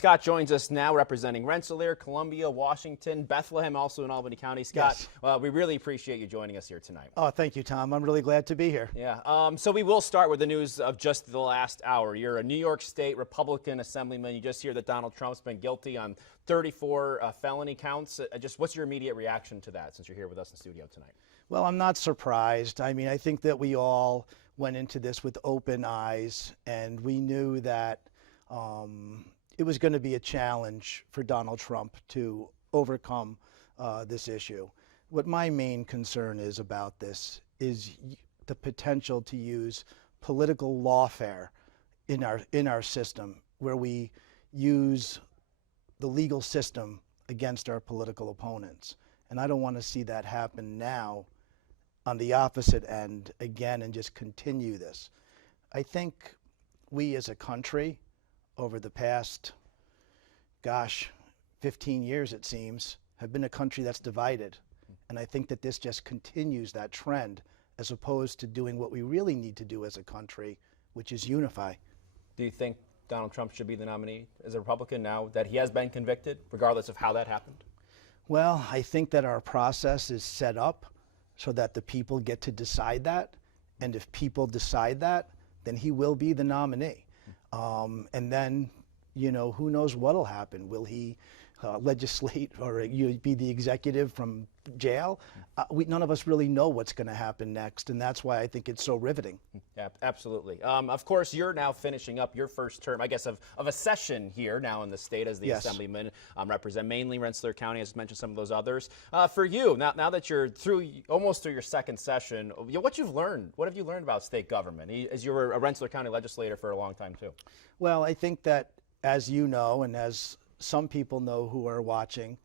Scott joins us now representing Rensselaer, Columbia, Washington, Bethlehem, also in Albany County. Scott, Yes. We really appreciate you joining us here tonight. Oh, thank you, Tom. I'm really glad to be here. Yeah, so we will start with the news of just the last hour. You're a New York State Republican Assemblyman. You just hear that Donald Trump's been guilty on 34 felony counts. Just what's your immediate reaction to that since you're here with us in the studio tonight? Well, I'm not surprised. I mean, I think that we all went into this with open eyes, and we knew that it was going to be a challenge for Donald Trump to overcome this issue. What my main concern is about this is the potential to use political lawfare in our system, where we use the legal system against our political opponents. And I don't want to see that happen now on the opposite end again and just continue this. I think we as a country over the past, 15 years it seems, have been a country that's divided. And I think that this just continues that trend as opposed to doing what we really need to do as a country, which is unify. Do you think Donald Trump should be the nominee as a Republican now that he has been convicted, regardless of how that happened? Well, I think that our process is set up so that the people get to decide that. And if people decide that, then he will be the nominee. And then, you know, who knows what'll happen? Will he legislate or be the executive from jail? None of us really know what's going to happen next, and that's why I think it's so riveting. Yeah, absolutely. Of course, you're now finishing up your first term, I guess, of a session here now in the state as the Yes. Assemblyman. Represent mainly Rensselaer County, as mentioned some of those others. For you, now that you're almost through your second session, what have you learned about state government, as you were a Rensselaer County legislator for a long time too? Well, I think that, as you know, and as some people know who are watching,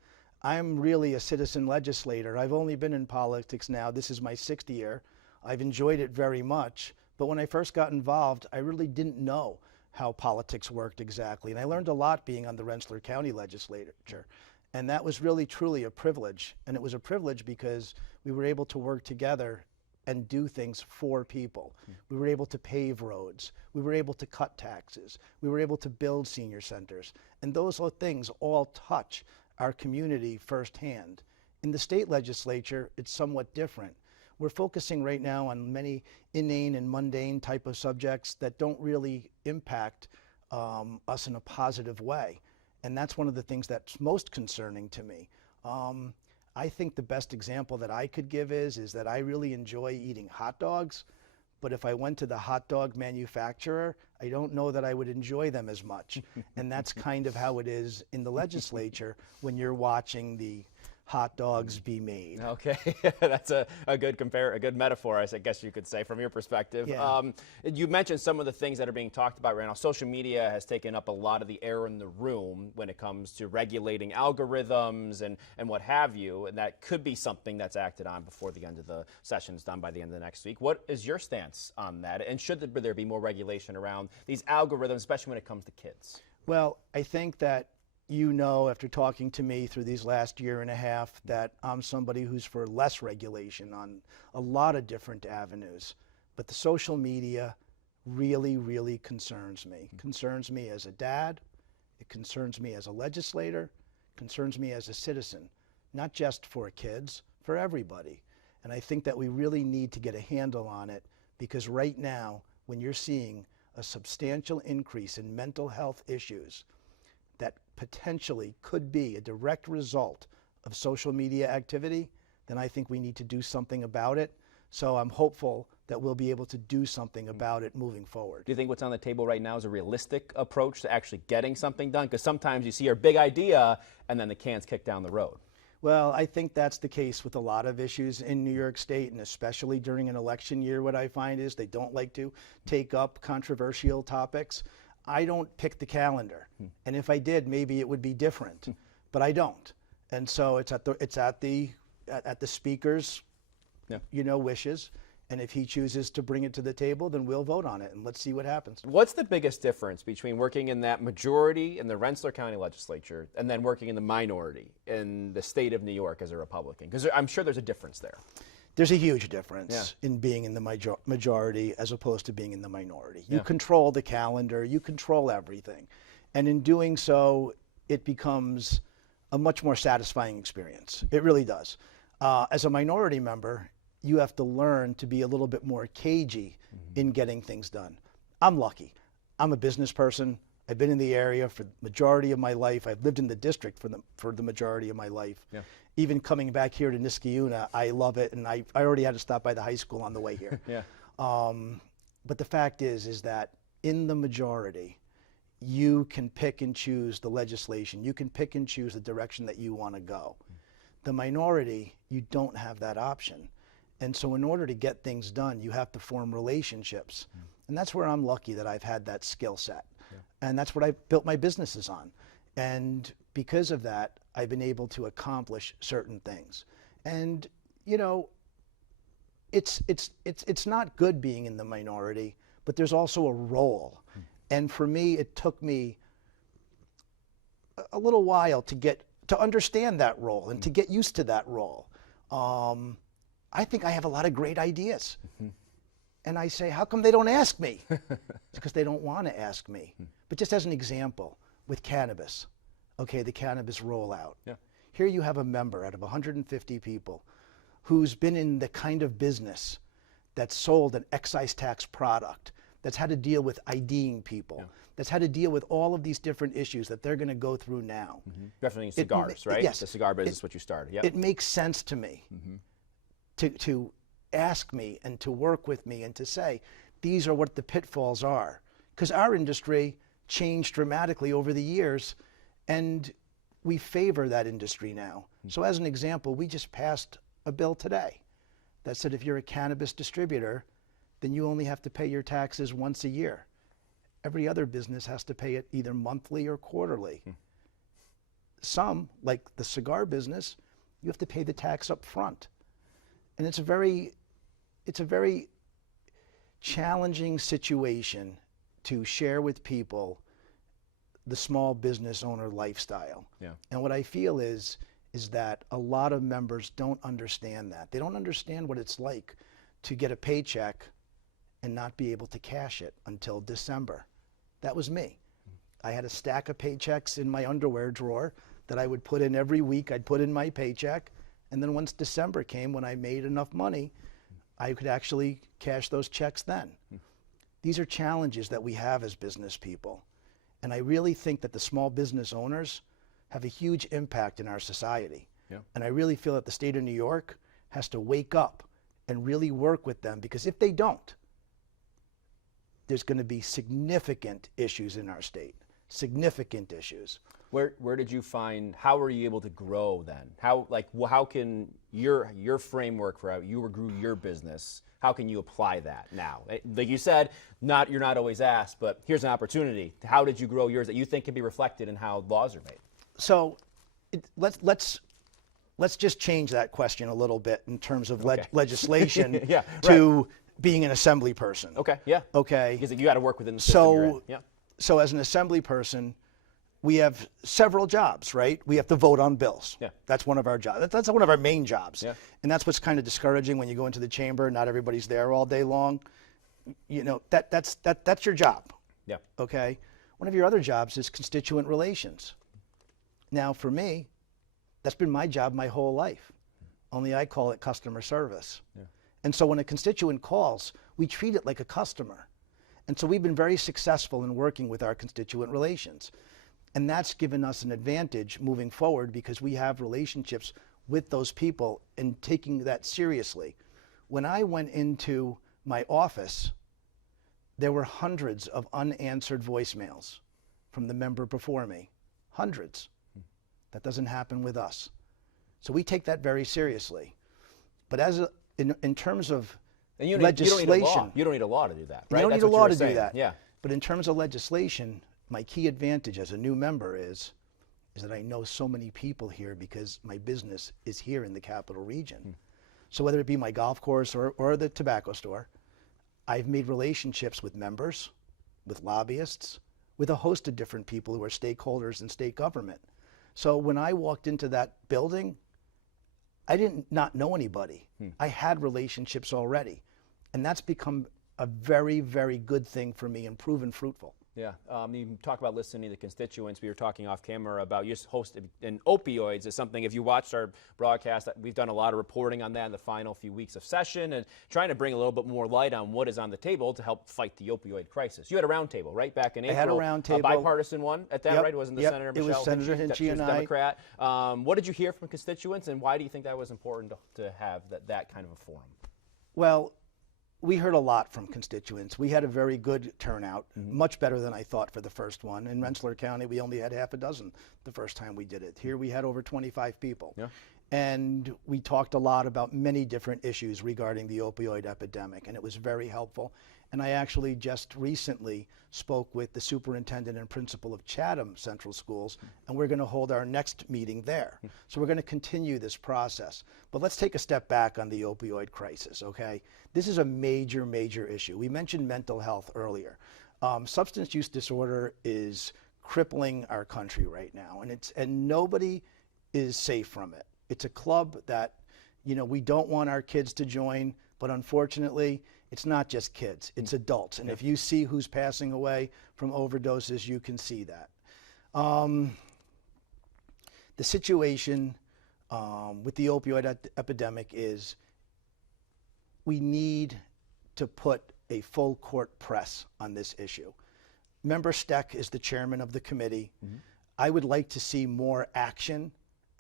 I'm really a citizen legislator. I've only been in politics now. This is my 6th year. I've enjoyed it very much. But when I first got involved, I really didn't know how politics worked exactly. And I learned a lot being on the Rensselaer County legislature. And that was really, truly a privilege. And it was a privilege because we were able to work together and do things for people. We were able to pave roads. We were able to cut taxes. We were able to build senior centers. And those things all touch our community firsthand. In the state legislature, it's somewhat different. We're focusing right now on many inane and mundane type of subjects that don't really impact us in a positive way. And that's one of the things that's most concerning to me. I think the best example that I could give is that I really enjoy eating hot dogs, but if I went to the hot dog manufacturer, I don't know that I would enjoy them as much. And that's kind of how it is in the legislature when you're watching the hot dogs be made. Okay, that's a good metaphor, I guess you could say, from your perspective. Yeah. You mentioned some of the things that are being talked about right now. Social media has taken up a lot of the air in the room when it comes to regulating algorithms and what have you, and that could be something that's acted on before the end of the session's done by the end of the next week. What is your stance on that, and should there be more regulation around these algorithms, especially when it comes to kids? Well, I think that you know, after talking to me through these last year and a half, that I'm somebody who's for less regulation on a lot of different avenues. But the social media really, really concerns me. Concerns me as a dad, it concerns me as a legislator, concerns me as a citizen, not just for kids, for everybody. And I think that we really need to get a handle on it, because right now, when you're seeing a substantial increase in mental health issues that potentially could be a direct result of social media activity, then I think we need to do something about it. So I'm hopeful that we'll be able to do something about it moving forward. Do you think what's on the table right now is a realistic approach to actually getting something done? Because sometimes you see a big idea and then the can's kicked down the road. Well, I think that's the case with a lot of issues in New York State, and especially during an election year. What I find is they don't like to take up controversial topics. I don't pick the calendar, and if I did, maybe it would be different, but I don't. And so it's at the speaker's, wishes. And if he chooses to bring it to the table, then we'll vote on it, and let's see what happens. What's the biggest difference between working in that majority in the Rensselaer County legislature and then working in the minority in the state of New York as a Republican? Because I'm sure there's a difference there. There's a huge difference in being in the majority as opposed to being in the minority. You Yeah. control the calendar, you control everything. And in doing so, it becomes a much more satisfying experience. It really does. As a minority member, you have to learn to be a little bit more cagey in getting things done. I'm lucky. I'm a business person. I've been in the area for the majority of my life. I've lived in the district for the majority of my life. Yeah. Even coming back here to Niskayuna, I love it, and I already had to stop by the high school on the way here. Yeah. But the fact is that in the majority, you can pick and choose the legislation. You can pick and choose the direction that you want to go. The minority, you don't have that option. And so in order to get things done, you have to form relationships. And that's where I'm lucky that I've had that skill set. Yeah. And that's what I built my businesses on. And because of that, I've been able to accomplish certain things. And, you know, it's not good being in the minority, but there's also a role. And for me, it took me a little while to understand that role and to get used to that role. I think I have a lot of great ideas. And I say, how come they don't ask me? It's because they don't want to ask me. But just as an example, with cannabis, okay, the cannabis rollout. Yeah. Here you have a member out of 150 people who's been in the kind of business that's sold an excise tax product, that's had to deal with IDing people, that's had to deal with all of these different issues that they're going to go through now. Definitely cigars, right? Yes. The cigar business, what you started. Yep. It makes sense to me to ask me and to work with me and to say, these are what the pitfalls are. Because our industry changed dramatically over the years, and we favor that industry now. So as an example, we just passed a bill today that said if you're a cannabis distributor, then you only have to pay your taxes once a year. Every other business has to pay it either monthly or quarterly. Some, like the cigar business, you have to pay the tax up front. And it's a very challenging situation to share with people the small business owner lifestyle. Yeah. And what I feel is that a lot of members don't understand that. They don't understand what it's like to get a paycheck and not be able to cash it until December. That was me. I had a stack of paychecks in my underwear drawer that I would put in every week. I'd put in my paycheck. And then once December came, when I made enough money, I could actually cash those checks then. These are challenges that we have as business people. And I really think that the small business owners have a huge impact in our society. Yeah. And I really feel that the state of New York has to wake up and really work with them, because if they don't, there's going to be significant issues in our state, significant issues. Where did you find, how were you able to grow then? How can your framework for how you grew your business, how can you apply that now? Like you said, you're not always asked, but here's an opportunity. How did you grow yours that you think can be reflected in how laws are made? So let's just change that question a little bit in terms of legislation yeah, to being an assembly person. Okay, yeah. Okay. Because you got to work within the system you're in. Yeah. So as an assembly person, we have several jobs, right? We have to vote on bills. Yeah. That's one of our jobs. That's one of our main jobs. Yeah. And that's what's kind of discouraging when you go into the chamber. Not everybody's there all day long. You know, that's your job. Yeah. Okay. One of your other jobs is constituent relations. Now, for me, that's been my job my whole life. Only I call it customer service. Yeah. And so when a constituent calls, we treat it like a customer. And so we've been very successful in working with our constituent relations. And that's given us an advantage moving forward, because we have relationships with those people and taking that seriously. When I went into my office, there were hundreds of unanswered voicemails from the member before me. Hundreds. That doesn't happen with us. So we take that very seriously. But in terms of legislation, you don't need a law to do that, right? You don't need a law to do that. Yeah. But in terms of legislation, my key advantage as a new member is that I know so many people here because my business is here in the capital region. So whether it be my golf course or the tobacco store, I've made relationships with members, with lobbyists, with a host of different people who are stakeholders in state government. So when I walked into that building, I didn't not know anybody. I had relationships already. And that's become a very, very good thing for me and proven fruitful. Yeah, you talk about listening to constituents. We were talking off camera about just hosting, and opioids is something, if you watched our broadcast, we've done a lot of reporting on that in the final few weeks of session and trying to bring a little bit more light on what is on the table to help fight the opioid crisis. You had a roundtable, right, back in April? I had a roundtable. A bipartisan one at that, Yep, right? It wasn't the yep, Senator it Michelle was Senator Hinchy and I. Democrat. What did you hear from constituents, and why do you think that was important to have that kind of a forum? Well, we heard a lot from constituents. We had a very good turnout, much better than I thought for the first one. In Rensselaer County, we only had half a dozen the first time we did it. Here we had over 25 people. Yeah. And we talked a lot about many different issues regarding the opioid epidemic, and it was very helpful. And I actually just recently spoke with the superintendent and principal of Chatham Central Schools, and we're going to hold our next meeting there. So we're going to continue this process. But let's take a step back on the opioid crisis, okay? This is a major, major issue. We mentioned mental health earlier. Substance use disorder is crippling our country right now, and nobody is safe from it. It's a club that, we don't want our kids to join, but unfortunately, it's not just kids, it's adults. And if you see who's passing away from overdoses, you can see that. The situation with the opioid epidemic is we need to put a full court press on this issue. Member Steck is the chairman of the committee. I would like to see more action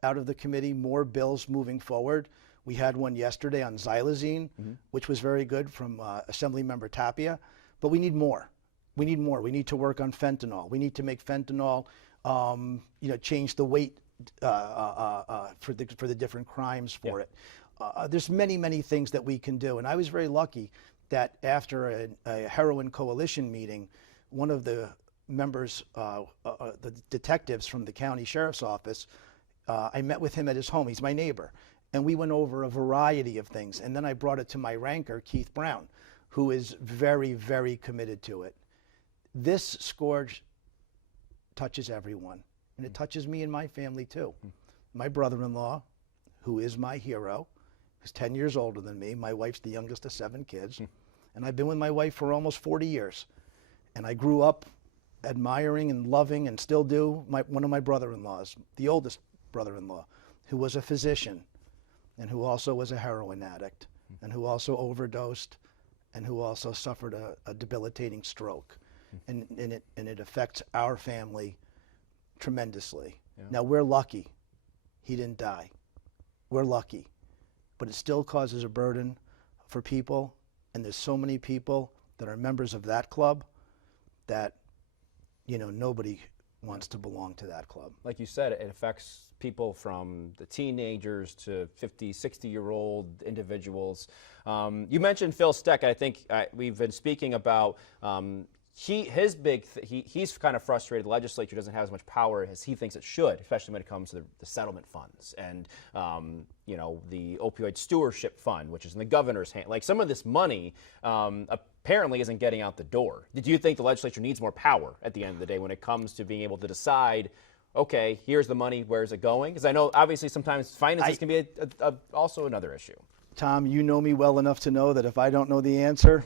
out of the committee, more bills moving forward. We had one yesterday on xylazine, which was very good from Assemblymember Tapia, but we need more. We need more. We need to work on fentanyl. We need to make fentanyl, change the weight for the different crimes for it. There's many, many things that we can do, and I was very lucky that after a heroin coalition meeting, one of the members, the detectives from the county sheriff's office, I met with him at his home. He's my neighbor. And we went over a variety of things. And then I brought it to my ranker, Keith Brown, who is very, very committed to it. This scourge touches everyone. And it touches me and my family too. My brother-in-law, who is my hero, is 10 years older than me. My wife's the youngest of 7 kids. And I've been with my wife for almost 40 years. And I grew up admiring and loving, and still do, one of my brother-in-laws, the oldest brother-in-law, who was a physician, and who also was a heroin addict, and who also overdosed, and who also suffered a debilitating stroke. And it affects our family tremendously. Now, we're lucky he didn't die. We're lucky. But it still causes a burden for people, and there's so many people that are members of that club that, nobody wants to belong to that club. Like you said, it affects people from the teenagers to 50, 60-year-old individuals. You mentioned Phil Steck. I think we've been speaking about he's kind of frustrated the legislature doesn't have as much power as he thinks it should, especially when it comes to the settlement funds and the opioid stewardship fund, which is in the governor's hand. Like, some of this money apparently isn't getting out the door. Do you think the legislature needs more power at the end of the day when it comes to being able to decide, okay, here's the money, where's it going? Because I know obviously sometimes finances can be also another issue. Tom, you know me well enough to know that if I don't know the answer,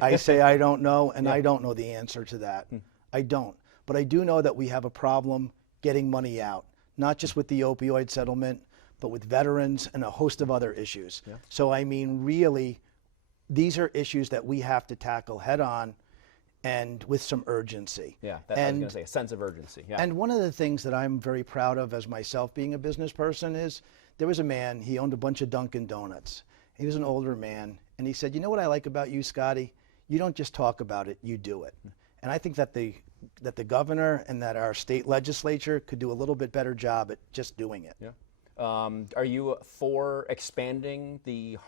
I say I don't know, and I don't know the answer to that. I don't. But I do know that we have a problem getting money out, not just with the opioid settlement, but with veterans and a host of other issues. So, I mean, really, these are issues that we have to tackle head on and with some urgency. I was going to say a sense of urgency. And one of the things that I'm very proud of as myself being a business person is there was a man, he owned a bunch of Dunkin' Donuts. He was an older man, and he said, "You know what I like about you, Scotty? You don't just talk about it, you do it." And I think that the governor and that our state legislature could do a little bit better job at just doing it. Are you for expanding the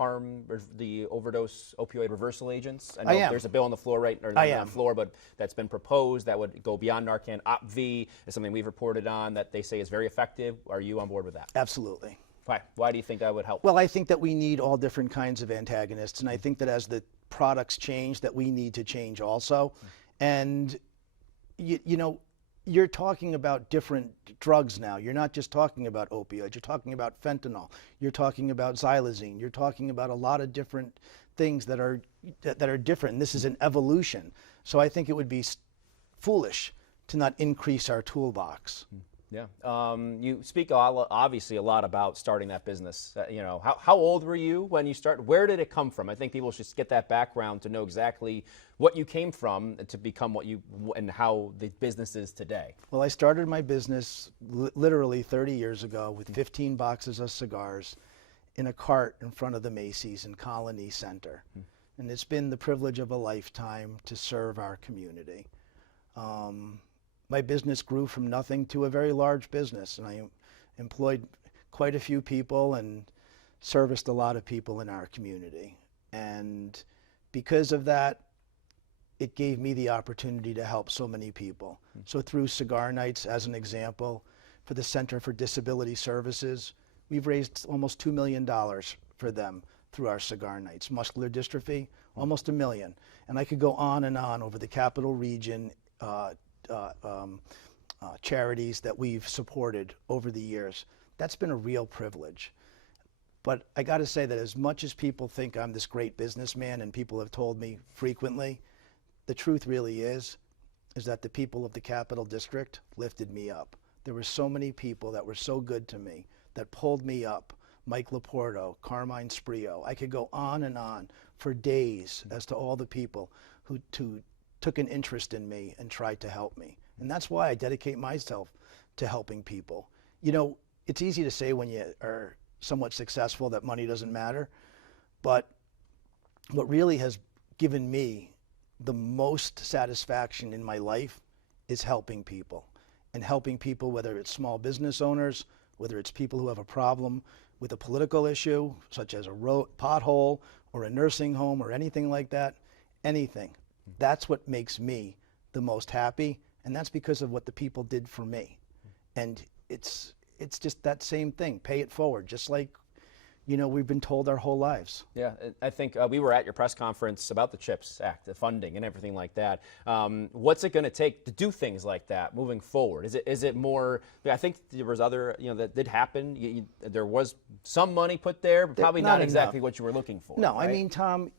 overdose opioid reversal agents? I know there's a bill on the floor, right? Or not on the floor, but that's been proposed that would go beyond Narcan. OPV is something we've reported on that they say is very effective. Are you on board with that? Absolutely. Why do you think that would help? Well, I think that we need all different kinds of antagonists, and I think that as the products change, that we need to change also. And you're talking about different drugs now. You're not just talking about opioids. You're talking about fentanyl. You're talking about xylazine. You're talking about a lot of different things that are different. And this is an evolution. So I think it would be foolish to not increase our toolbox. Yeah. You speak obviously a lot about starting that business. How old were you when you started? Where did it come from? I think people should get that background to know exactly what you came from to become what you and how the business is today. Well, I started my business literally 30 years ago with 15 boxes of cigars in a cart in front of the Macy's in Colony Center. And it's been the privilege of a lifetime to serve our community. My business grew from nothing to a very large business, and I employed quite a few people and serviced a lot of people in our community. And because of that, it gave me the opportunity to help so many people. So through cigar nights, as an example, for the Center for Disability Services, we've raised almost $2 million for them through our cigar nights. Muscular dystrophy, almost $1 million. And I could go on and on over the Capital Region charities that we've supported over the years. That's been a real privilege. But I got to say that as much as people think I'm this great businessman, and people have told me frequently, the truth really is that the people of the Capital District lifted me up. There were so many people that were so good to me, that pulled me up. Mike Laporto, Carmine Sprio. I could go on and on for days as to all the people who took an interest in me and tried to help me. And that's why I dedicate myself to helping people. You know, it's easy to say when you are somewhat successful that money doesn't matter, but what really has given me the most satisfaction in my life is helping people. And helping people, whether it's small business owners, whether it's people who have a problem with a political issue, such as a pothole or a nursing home or anything like that, anything. That's what makes me the most happy, and that's because of what the people did for me. And it's just that same thing, pay it forward, just like, you know, we've been told our whole lives. Yeah, I think we were at your press conference about the CHIPS Act, the funding and everything like that. What's it going to take to do things like that moving forward? Is it more? I think there was other, that did happen. There was some money put there, but probably not exactly what you were looking for. No, right? I mean, Tom,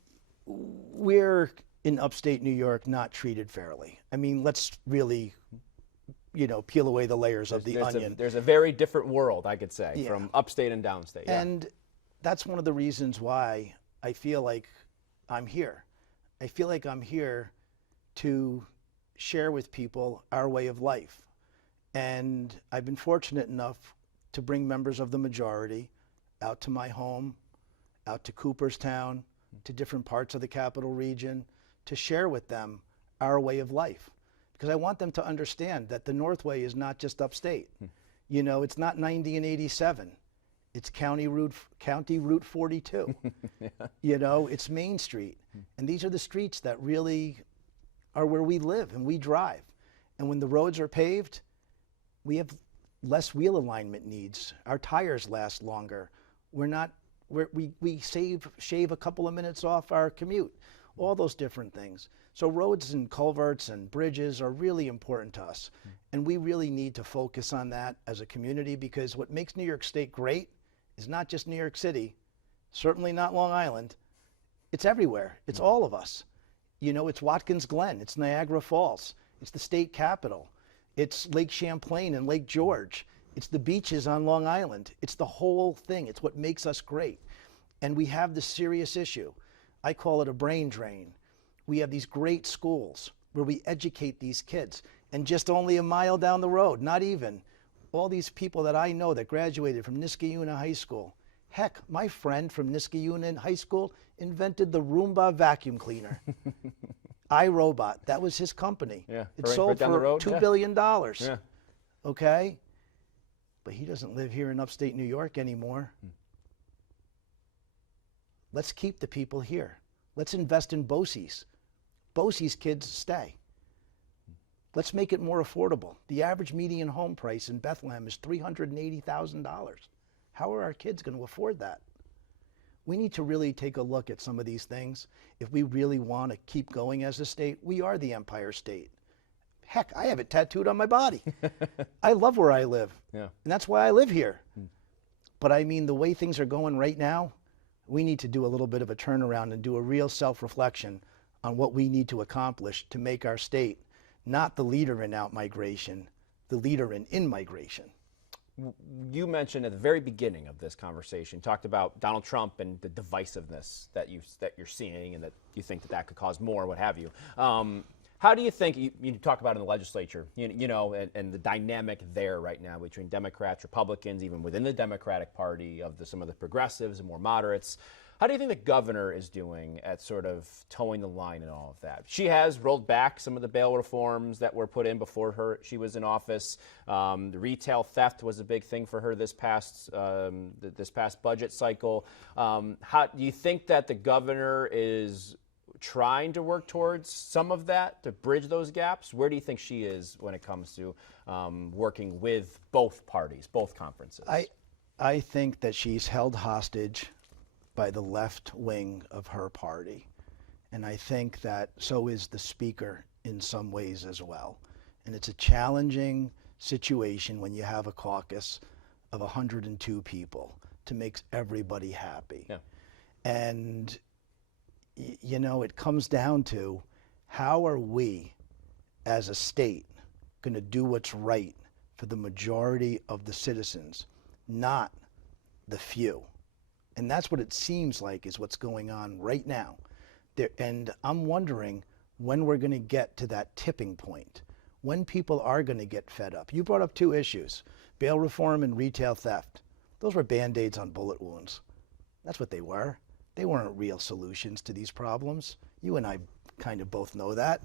we're in upstate New York not treated fairly. I mean, let's really, peel away the layers of the onion. There's a very different world, I could say, from upstate and downstate. Yeah. And that's one of the reasons why I feel like I'm here. I feel like I'm here to share with people our way of life. And I've been fortunate enough to bring members of the majority out to my home, out to Cooperstown, to different parts of the Capital Region, to share with them our way of life. Because I want them to understand that the Northway is not just upstate. It's not 90 and 87. It's County Route 42. It's Main Street. And these are the streets that really are where we live and we drive. And when the roads are paved, we have less wheel alignment needs. Our tires last longer. We shave a couple of minutes off our commute. All those different things. So roads and culverts and bridges are really important to us. And we really need to focus on that as a community, because what makes New York State great is not just New York City, certainly not Long Island. It's everywhere. It's all of us. It's Watkins Glen, it's Niagara Falls, it's the state capitol, it's Lake Champlain and Lake George, it's the beaches on Long Island. It's the whole thing. It's what makes us great. And we have this serious issue. I call it a brain drain. We have these great schools where we educate these kids, and just only a mile down the road, not even, all these people that I know that graduated from Niskayuna High School. Heck, my friend from Niskayuna High School invented the Roomba vacuum cleaner. iRobot, that was his company. Yeah, it sold for $2 billion. Yeah. Okay? But he doesn't live here in upstate New York anymore. Let's keep the people here. Let's invest in BOCES. BOCES kids stay. Let's make it more affordable. The average median home price in Bethlehem is $380,000. How are our kids going to afford that? We need to really take a look at some of these things. If we really want to keep going as a state, we are the Empire State. Heck, I have it tattooed on my body. I love where I live. Yeah. And that's why I live here. But I mean, the way things are going right now, we need to do a little bit of a turnaround and do a real self-reflection on what we need to accomplish to make our state not the leader in outmigration, the leader in in-migration. You mentioned at the very beginning of this conversation, talked about Donald Trump and the divisiveness that you're seeing, and that you think that could cause more, what have you. How do you think, you talk about in the legislature, and the dynamic there right now between Democrats, Republicans, even within the Democratic Party, of some of the progressives and more moderates. How do you think the governor is doing at sort of towing the line in all of that? She has rolled back some of the bail reforms that were put in before she was in office. The retail theft was a big thing for her this past budget cycle. How do you think that the governor is trying to work towards some of that, to bridge those gaps? Where do you think she is when it comes to working with both parties, both conferences? I think that she's held hostage by the left wing of her party. And I think that so is the speaker in some ways as well. And it's a challenging situation when you have a caucus of 102 people to make everybody happy. Yeah. And, it comes down to, how are we as a state going to do what's right for the majority of the citizens, not the few? And that's what it seems like is what's going on right now. And I'm wondering when we're going to get to that tipping point, when people are going to get fed up. You brought up two issues, bail reform and retail theft. Those were Band-Aids on bullet wounds. That's what they were. They weren't real solutions to these problems. You and I kind of both know that.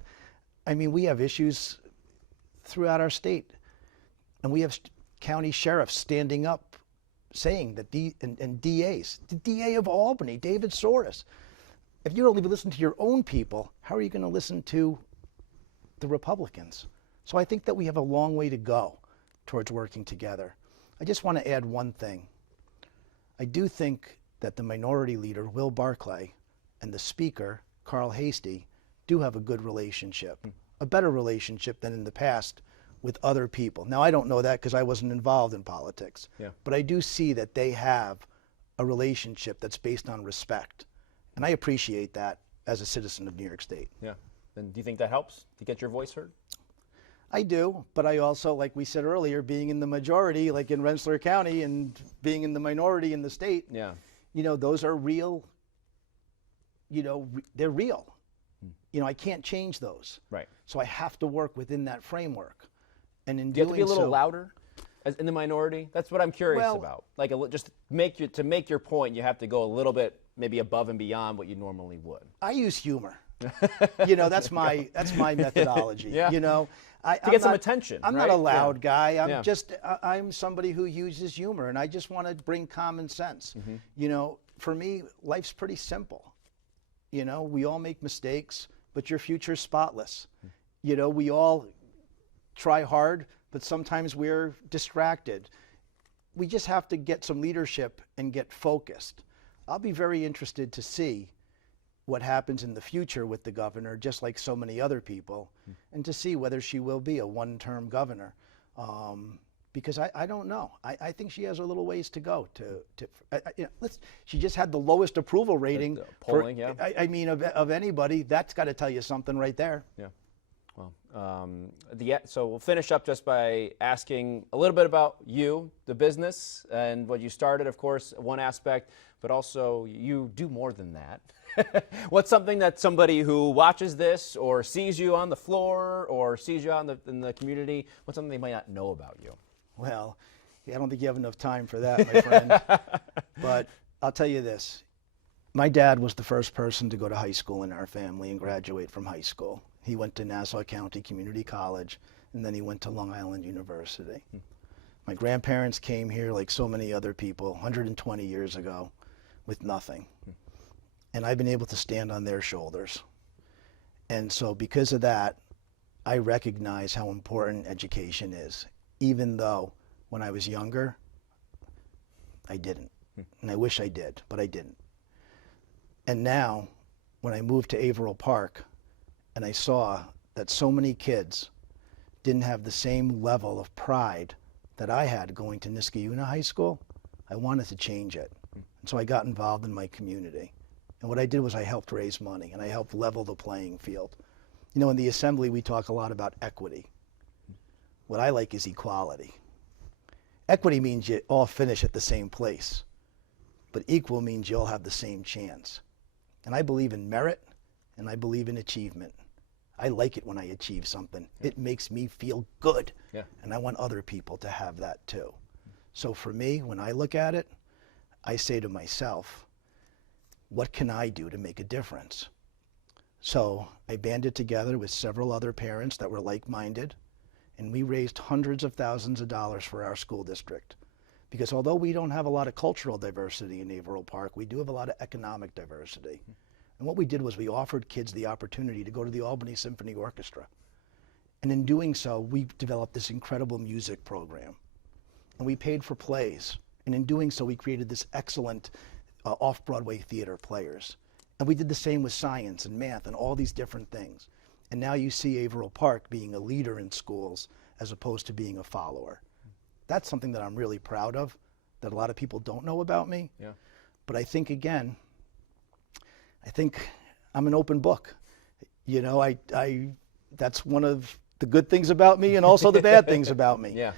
I mean, we have issues throughout our state, and we have county sheriffs standing up saying that and DAs, the DA of Albany, David Soros, if you don't even listen to your own people, how are you going to listen to the Republicans? So I think that we have a long way to go towards working together. I just want to add one thing. I do think that the minority leader, Will Barclay, and the speaker, Carl Hastie, do have a good relationship, a better relationship than in the past with other people. Now, I don't know that because I wasn't involved in politics, but I do see that they have a relationship that's based on respect. And I appreciate that as a citizen of New York State. Yeah. And do you think that helps to get your voice heard? I do, but I also, like we said earlier, being in the majority, like in Rensselaer County, and being in the minority in the state, those are real, they're real. I can't change those. Right. So I have to work within that framework. And in do you have to be a little so, louder in the minority? That's what I'm curious about. Like, just to make your point, you have to go a little bit maybe above and beyond what you normally would. I use humor. That's my methodology. Yeah. To get some attention. I'm not a loud guy. I'm somebody who uses humor, and I just want to bring common sense. For me, life's pretty simple. We all make mistakes, but your future's spotless. We all try hard, but sometimes we're distracted. We just have to get some leadership and get focused. I'll be very interested to see what happens in the future with the governor, just like so many other people, and to see whether she will be a one-term governor. Because I don't know. I think she has a little ways to go. She just had the lowest approval rating. Polling, of anybody. That's got to tell you something right there. Yeah. Well, so we'll finish up just by asking a little bit about you, the business, and what you started, of course, one aspect, but also you do more than that. What's something that somebody who watches this or sees you on the floor or sees you out in the community, what's something they might not know about you? Well, I don't think you have enough time for that, my friend. But I'll tell you this. My dad was the first person to go to high school in our family and graduate from high school. He went to Nassau County Community College, and then he went to Long Island University. My grandparents came here like so many other people 120 years ago with nothing. And I've been able to stand on their shoulders. And so because of that, I recognize how important education is, even though when I was younger, I didn't. And I wish I did, but I didn't. And now, when I moved to Averill Park, and I saw that so many kids didn't have the same level of pride that I had going to Niskayuna High School, I wanted to change it. And so I got involved in my community. And what I did was I helped raise money, and I helped level the playing field. You know, in the assembly, we talk a lot about equity. What I like is equality. Equity means you all finish at the same place, but equal means you all have the same chance. And I believe in merit, and I believe in achievement. I like it when I achieve something. It makes me feel good, and I want other people to have that too. So for me, when I look at it, I say to myself, what can I do to make a difference? So I banded together with several other parents that were like-minded, and we raised hundreds of thousands of dollars for our school district. Because although we don't have a lot of cultural diversity in Averill Park, we do have a lot of economic diversity. And what we did was we offered kids the opportunity to go to the Albany Symphony Orchestra. And in doing so, we developed this incredible music program. And we paid for plays. And in doing so, we created this excellent off-Broadway theater players. And we did the same with science and math and all these different things. And now you see Averill Park being a leader in schools as opposed to being a follower. That's something that I'm really proud of, that a lot of people don't know about me. But I think, again, I'm an open book. You know, that's one of the good things about me and also the bad things about me.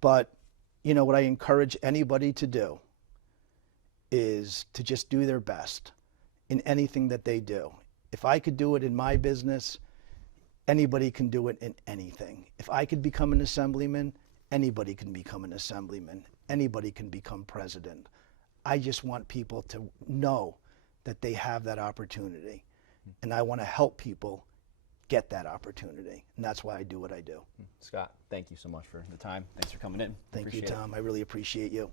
But, you know, what I encourage anybody to do is to just do their best in anything that they do. If I could do it in my business, anybody can do it in anything. If I could become an assemblyman, anybody can become an assemblyman. Anybody can become president. I just want people to know that they have that opportunity. And I want to help people get that opportunity. And that's why I do what I do. Scott, thank you so much for the time. Thanks for coming in. Thank you, Tom. I really appreciate you.